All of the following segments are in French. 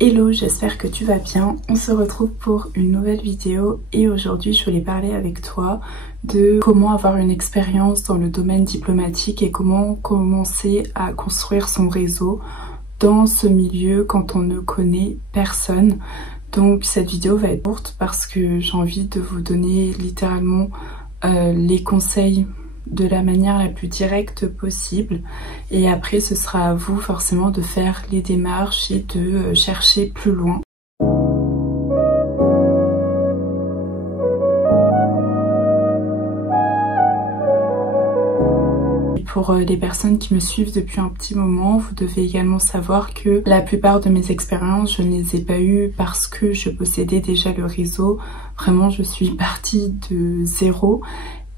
Hello, j'espère que tu vas bien. On se retrouve pour une nouvelle vidéo et aujourd'hui je voulais parler avec toi de comment avoir une expérience dans le domaine diplomatique et comment commencer à construire son réseau dans ce milieu quand on ne connaît personne. Donc cette vidéo va être courte parce que j'ai envie de vous donner littéralement les conseils de la manière la plus directe possible, et après ce sera à vous forcément de faire les démarches et de chercher plus loin. Pour les personnes qui me suivent depuis un petit moment, vous devez également savoir que la plupart de mes expériences, je ne les ai pas eues parce que je possédais déjà le réseau. Vraiment, je suis partie de zéro.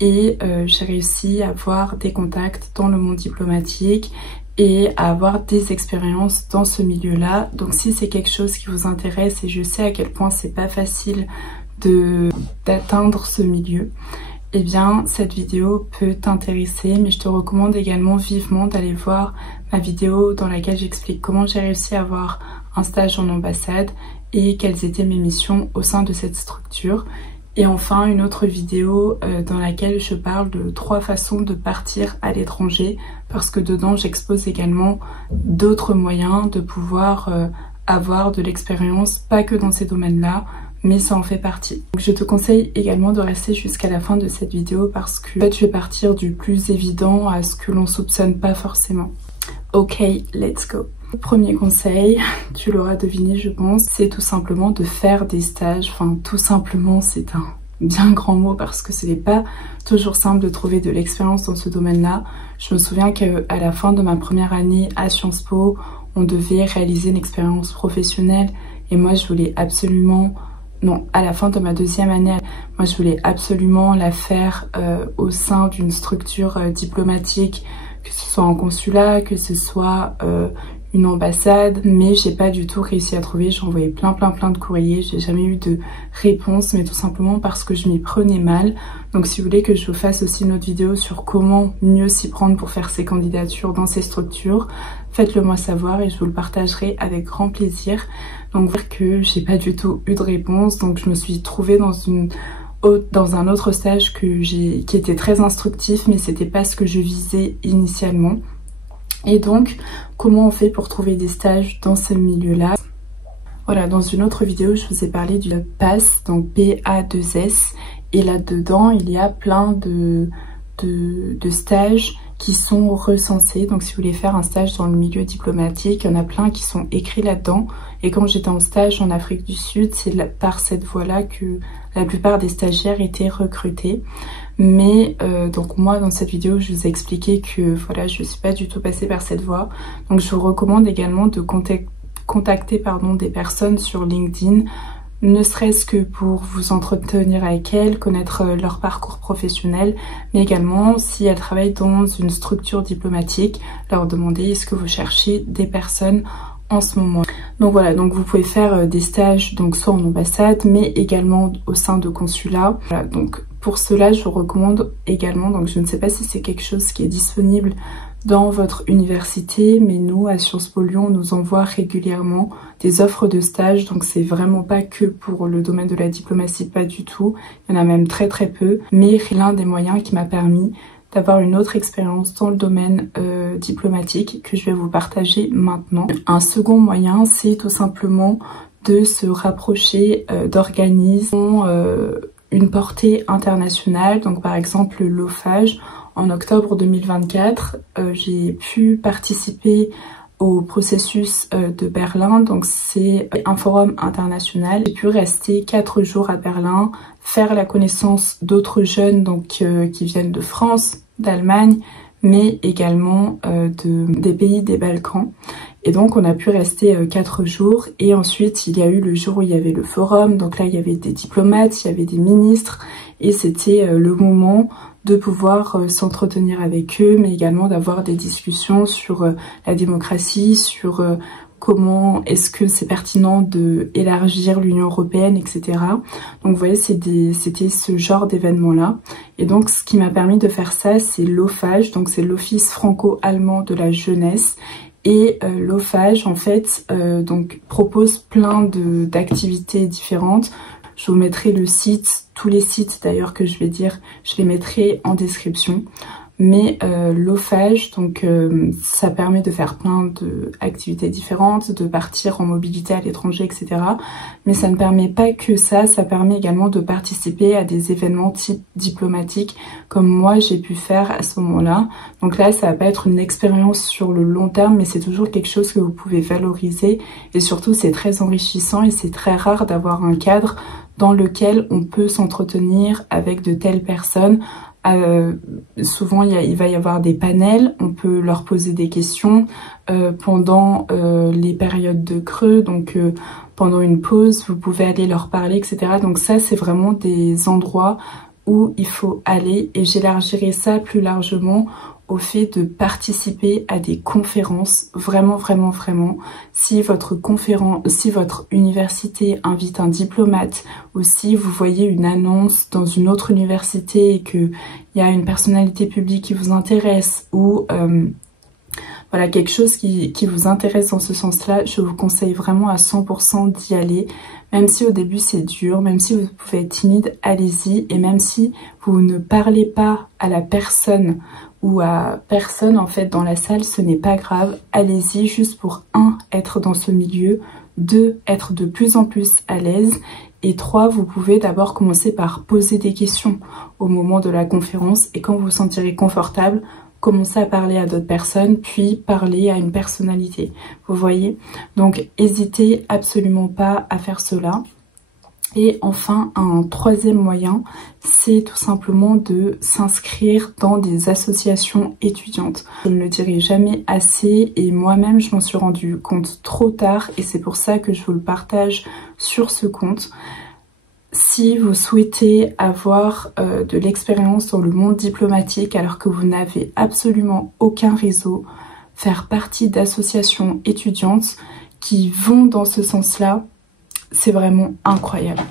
Et j'ai réussi à avoir des contacts dans le monde diplomatique et à avoir des expériences dans ce milieu-là. Donc si c'est quelque chose qui vous intéresse, et je sais à quel point c'est pas facile d'atteindre ce milieu, eh bien cette vidéo peut t'intéresser. Mais je te recommande également vivement d'aller voir ma vidéo dans laquelle j'explique comment j'ai réussi à avoir un stage en ambassade et quelles étaient mes missions au sein de cette structure. Et enfin une autre vidéo dans laquelle je parle de 3 façons de partir à l'étranger, parce que dedans j'expose également d'autres moyens de pouvoir avoir de l'expérience, pas que dans ces domaines-là, mais ça en fait partie. Donc je te conseille également de rester jusqu'à la fin de cette vidéo parce que en fait, je vais partir du plus évident à ce que l'on soupçonne pas forcément. Ok, let's go. Premier conseil, tu l'auras deviné je pense, c'est tout simplement de faire des stages. Enfin tout simplement, c'est un bien grand mot parce que ce n'est pas toujours simple de trouver de l'expérience dans ce domaine-là. Je me souviens qu'à la fin de ma première année à Sciences Po, on devait réaliser une expérience professionnelle et moi je voulais absolument... Non, à la fin de ma deuxième année, moi je voulais absolument la faire au sein d'une structure diplomatique, que ce soit en consulat, que ce soit une ambassade, mais j'ai pas du tout réussi à trouver. J'ai envoyé plein de courriers, j'ai jamais eu de réponse, mais tout simplement parce que je m'y prenais mal. Donc si vous voulez que je vous fasse aussi une autre vidéo sur comment mieux s'y prendre pour faire ces candidatures dans ces structures, faites-le moi savoir et je vous le partagerai avec grand plaisir. Donc voir que j'ai pas du tout eu de réponse, donc je me suis trouvée dans un autre stage qui était très instructif, mais c'était pas ce que je visais initialement. Et donc, comment on fait pour trouver des stages dans ce milieu-là? Voilà, dans une autre vidéo, je vous ai parlé du PAS, donc P-A-2-S, et là-dedans, il y a plein de stages qui sont recensés. Donc si vous voulez faire un stage dans le milieu diplomatique, il y en a plein qui sont écrits là-dedans. Et quand j'étais en stage en Afrique du Sud, c'est par cette voie-là que la plupart des stagiaires étaient recrutés. Mais donc moi dans cette vidéo je vous ai expliqué que voilà, je suis pas du tout passée par cette voie. Donc je vous recommande également de contacter des personnes sur LinkedIn, ne serait-ce que pour vous entretenir avec elles, connaître leur parcours professionnel, mais également si elles travaillent dans une structure diplomatique, leur demander est-ce que vous cherchez des personnes en ce moment. Donc voilà, donc vous pouvez faire des stages donc soit en ambassade mais également au sein de consulats. Voilà, donc pour cela je vous recommande également, donc je ne sais pas si c'est quelque chose qui est disponible dans votre université, mais nous à Sciences Po Lyon on nous envoie régulièrement des offres de stage, donc c'est vraiment pas que pour le domaine de la diplomatie, pas du tout, il y en a même très peu, mais l'un des moyens qui m'a permis d'avoir une autre expérience dans le domaine diplomatique que je vais vous partager maintenant. Un second moyen, c'est tout simplement de se rapprocher d'organismes une portée internationale. Donc par exemple l'OFAGE, en octobre 2024, j'ai pu participer au processus de Berlin, donc c'est un forum international. J'ai pu rester 4 jours à Berlin, faire la connaissance d'autres jeunes donc qui viennent de France, d'Allemagne, mais également des pays des Balkans. Et donc on a pu rester 4 jours et ensuite il y a eu le jour où il y avait le forum, donc là il y avait des diplomates, il y avait des ministres et c'était le moment de pouvoir s'entretenir avec eux, mais également d'avoir des discussions sur la démocratie, sur comment est-ce que c'est pertinent de élargir l'Union européenne, etc. Donc vous voyez, c'était ce genre d'événement-là. Et donc ce qui m'a permis de faire ça, c'est l'OFAGE, donc c'est l'Office franco-allemand de la jeunesse. Et l'OFAGE en fait donc propose plein d'activités différentes. Je vous mettrai le site, tous les sites d'ailleurs que je vais dire, je les mettrai en description. Mais l'OFAGE, donc ça permet de faire plein d'activités différentes, de partir en mobilité à l'étranger, etc. Mais ça ne permet pas que ça permet également de participer à des événements type diplomatiques comme moi j'ai pu faire à ce moment-là. Donc là, ça va pas être une expérience sur le long terme, mais c'est toujours quelque chose que vous pouvez valoriser. Et surtout, c'est très enrichissant et c'est très rare d'avoir un cadre dans lequel on peut s'entretenir avec de telles personnes. Souvent il va y avoir des panels, on peut leur poser des questions pendant les périodes de creux, donc pendant une pause vous pouvez aller leur parler, etc. Donc ça c'est vraiment des endroits où il faut aller, et j'élargirai ça plus largement au fait de participer à des conférences, vraiment. Si votre université invite un diplomate, ou si vous voyez une annonce dans une autre université et qu'il y a une personnalité publique qui vous intéresse, ou voilà, quelque chose qui vous intéresse dans ce sens-là, je vous conseille vraiment à 100% d'y aller. Même si au début c'est dur, même si vous pouvez être timide, allez-y. Et même si vous ne parlez pas à la personne ou à personne en fait dans la salle, ce n'est pas grave. Allez-y juste pour 1, être dans ce milieu, 2, être de plus en plus à l'aise, et 3, vous pouvez d'abord commencer par poser des questions au moment de la conférence, et quand vous vous sentirez confortable, commencer à parler à d'autres personnes, puis parler à une personnalité. Vous voyez? Donc, n'hésitez absolument pas à faire cela. Et enfin, un troisième moyen, c'est tout simplement de s'inscrire dans des associations étudiantes. Je ne le dirai jamais assez, et moi-même, je m'en suis rendu compte trop tard, et c'est pour ça que je vous le partage sur ce compte. Si vous souhaitez avoir de l'expérience dans le monde diplomatique alors que vous n'avez absolument aucun réseau, faire partie d'associations étudiantes qui vont dans ce sens-là, c'est vraiment incroyable.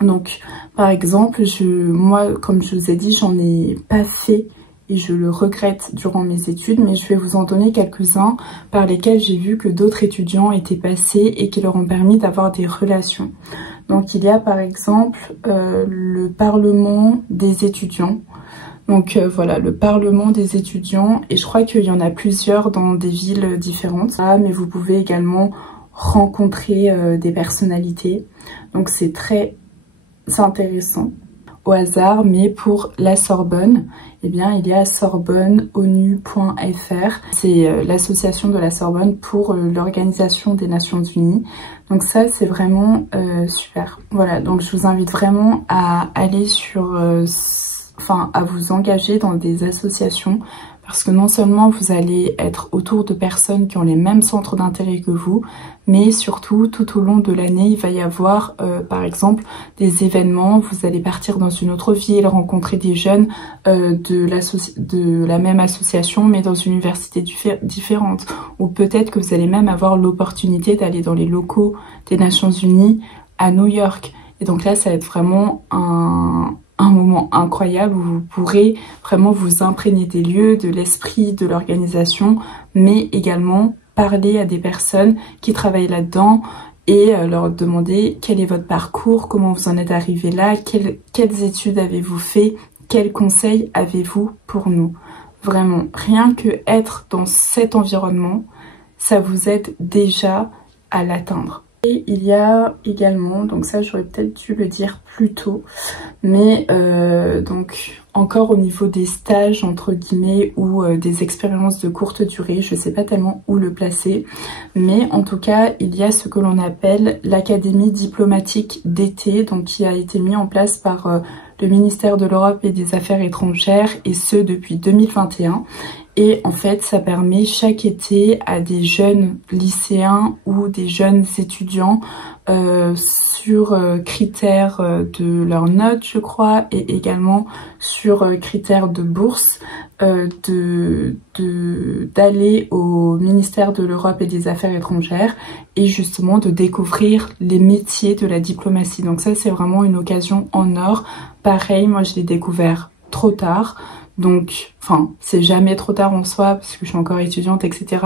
Donc, par exemple, moi, comme je vous ai dit, j'en ai pas fait et je le regrette durant mes études, mais je vais vous en donner quelques-uns par lesquels j'ai vu que d'autres étudiants étaient passés et qui leur ont permis d'avoir des relations. Donc il y a par exemple le Parlement des étudiants. Donc voilà, le Parlement des étudiants, et je crois qu'il y en a plusieurs dans des villes différentes. Ah, mais vous pouvez également rencontrer des personnalités. Donc c'est intéressant. Au hasard, mais pour la Sorbonne, eh bien il y a sorbonneonu.fr. C'est l'association de la Sorbonne pour l'Organisation des Nations Unies. Donc ça c'est vraiment super. Voilà, donc je vous invite vraiment à aller à vous engager dans des associations, parce que non seulement vous allez être autour de personnes qui ont les mêmes centres d'intérêt que vous, mais surtout tout au long de l'année il va y avoir par exemple des événements. Vous allez partir dans une autre ville, rencontrer des jeunes de la même association mais dans une université différente, ou peut-être que vous allez même avoir l'opportunité d'aller dans les locaux des Nations Unies à New York. Et donc là ça va être vraiment un moment incroyable où vous pourrez vraiment vous imprégner des lieux, de l'esprit de l'organisation, mais également parler à des personnes qui travaillent là-dedans et leur demander quel est votre parcours, comment vous en êtes arrivé là, quelles études avez-vous fait, quels conseils avez-vous pour nous. Vraiment, rien que être dans cet environnement, ça vous aide déjà à l'atteindre. Et il y a également, donc ça j'aurais peut-être dû le dire plus tôt, mais donc encore au niveau des stages entre guillemets ou des expériences de courte durée, je sais pas tellement où le placer, mais en tout cas il y a ce que l'on appelle l'Académie diplomatique d'été, donc qui a été mis en place par le ministère de l'Europe et des Affaires étrangères, et ce depuis 2021. Et en fait, ça permet chaque été à des jeunes lycéens ou des jeunes étudiants sur critères de leurs notes, je crois, et également sur critères de bourse, d'aller au ministère de l'Europe et des Affaires étrangères et justement de découvrir les métiers de la diplomatie. Donc ça, c'est vraiment une occasion en or. Pareil, moi je l'ai découvert trop tard. Donc, enfin, c'est jamais trop tard en soi parce que je suis encore étudiante, etc.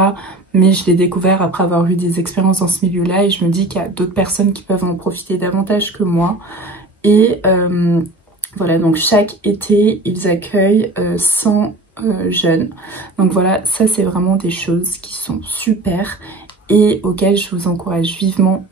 Mais je l'ai découvert après avoir eu des expériences dans ce milieu-là et je me dis qu'il y a d'autres personnes qui peuvent en profiter davantage que moi. Et voilà, donc chaque été, ils accueillent 100 jeunes. Donc voilà, ça c'est vraiment des choses qui sont super et auxquelles je vous encourage vivement,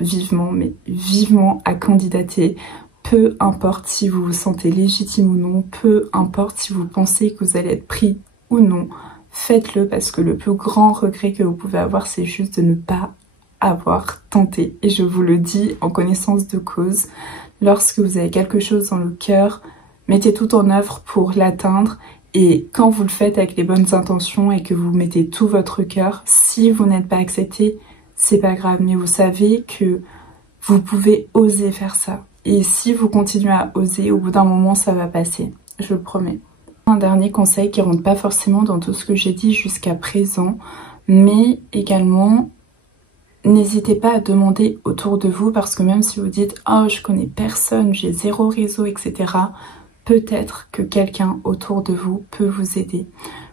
mais vivement à candidater. Peu importe si vous vous sentez légitime ou non, peu importe si vous pensez que vous allez être pris ou non, faites-le parce que le plus grand regret que vous pouvez avoir, c'est juste de ne pas avoir tenté. Et je vous le dis en connaissance de cause, lorsque vous avez quelque chose dans le cœur, mettez tout en œuvre pour l'atteindre. Et quand vous le faites avec les bonnes intentions et que vous mettez tout votre cœur, si vous n'êtes pas accepté, c'est pas grave. Mais vous savez que vous pouvez oser faire ça. Et si vous continuez à oser, au bout d'un moment, ça va passer. Je le promets. Un dernier conseil qui ne rentre pas forcément dans tout ce que j'ai dit jusqu'à présent, mais également, n'hésitez pas à demander autour de vous parce que même si vous dites « Oh, je connais personne, j'ai zéro réseau, etc. », peut-être que quelqu'un autour de vous peut vous aider.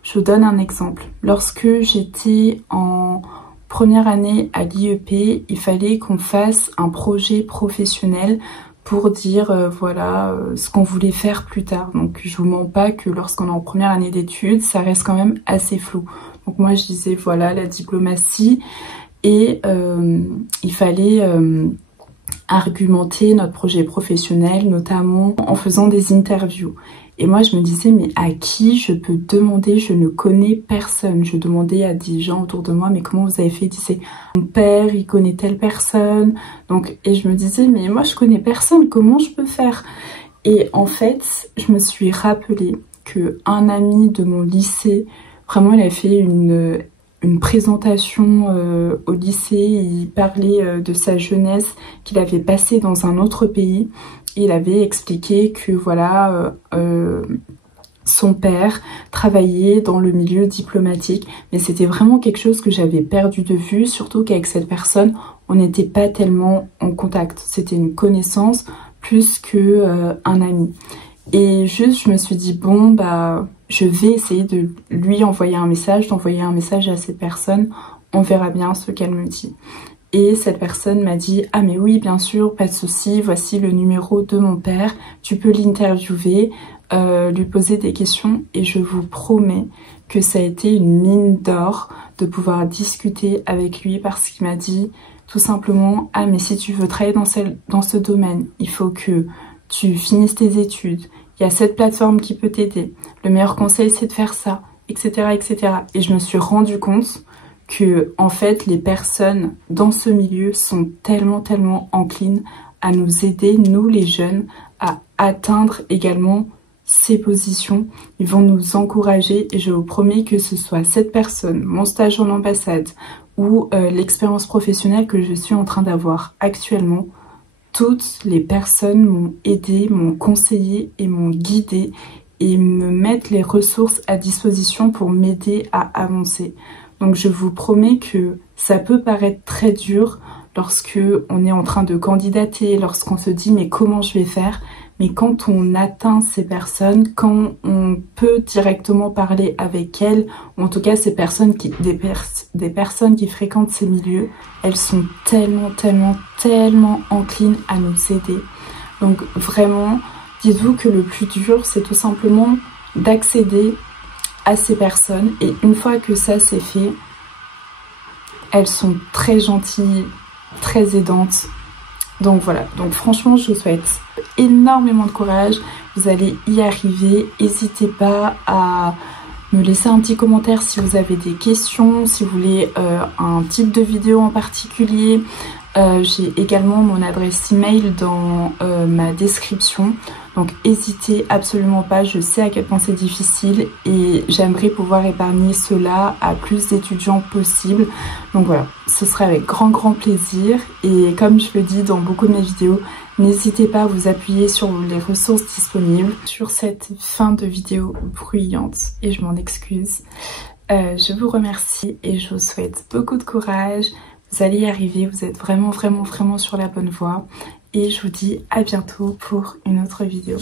Je vous donne un exemple. Lorsque j'étais en première année à l'IEP, il fallait qu'on fasse un projet professionnel pour dire voilà ce qu'on voulait faire plus tard. Donc je vous mens pas que lorsqu'on est en première année d'études, ça reste quand même assez flou. Donc moi je disais voilà la diplomatie et il fallait argumenter notre projet professionnel, notamment en faisant des interviews. Et moi je me disais mais à qui je peux demander, je ne connais personne. Je demandais à des gens autour de moi mais comment vous avez fait? Ils disaient mon père il connaît telle personne. Donc et je me disais mais moi je connais personne, comment je peux faire? Et en fait je me suis rappelé que un ami de mon lycée, vraiment il avait fait une présentation au lycée, il parlait de sa jeunesse qu'il avait passée dans un autre pays. Il avait expliqué que voilà, son père travaillait dans le milieu diplomatique, mais c'était vraiment quelque chose que j'avais perdu de vue, surtout qu'avec cette personne, on n'était pas tellement en contact. C'était une connaissance plus que un ami. Et juste, je me suis dit, bon, bah, je vais essayer de lui envoyer un message, d'envoyer un message à cette personne. On verra bien ce qu'elle me dit. Et cette personne m'a dit « Ah mais oui, bien sûr, pas de souci, voici le numéro de mon père, tu peux l'interviewer, lui poser des questions. » Et je vous promets que ça a été une mine d'or de pouvoir discuter avec lui parce qu'il m'a dit tout simplement « Ah mais si tu veux travailler dans ce domaine, il faut que tu finisses tes études, il y a cette plateforme qui peut t'aider, le meilleur conseil c'est de faire ça, etc. etc. » Et je me suis rendu compte que en fait les personnes dans ce milieu sont tellement enclines à nous aider, nous les jeunes, à atteindre également ces positions. Ils vont nous encourager et je vous promets que ce soit cette personne, mon stage en ambassade ou l'expérience professionnelle que je suis en train d'avoir actuellement, toutes les personnes m'ont aidé, m'ont conseillé et m'ont guidé et me mettent les ressources à disposition pour m'aider à avancer. Donc je vous promets que ça peut paraître très dur lorsque on est en train de candidater, lorsqu'on se dit mais comment je vais faire? Mais quand on atteint ces personnes, quand on peut directement parler avec elles, ou en tout cas ces personnes des personnes qui fréquentent ces milieux, elles sont tellement enclines à nous aider. Donc vraiment, dites-vous que le plus dur c'est tout simplement d'accéder à ces personnes et une fois que ça c'est fait, elles sont très gentilles, très aidantes. Donc voilà, donc franchement je vous souhaite énormément de courage, vous allez y arriver. N'hésitez pas à me laisser un petit commentaire si vous avez des questions, si vous voulez un type de vidéo en particulier. J'ai également mon adresse email dans ma description, donc n'hésitez absolument pas, je sais à quel point c'est difficile et j'aimerais pouvoir épargner cela à plus d'étudiants possible. Donc voilà, ce serait avec grand plaisir et comme je le dis dans beaucoup de mes vidéos, n'hésitez pas à vous appuyer sur les ressources disponibles. Sur cette fin de vidéo bruyante, et je m'en excuse, je vous remercie et je vous souhaite beaucoup de courage. Vous allez y arriver, vous êtes vraiment sur la bonne voie. Et je vous dis à bientôt pour une autre vidéo.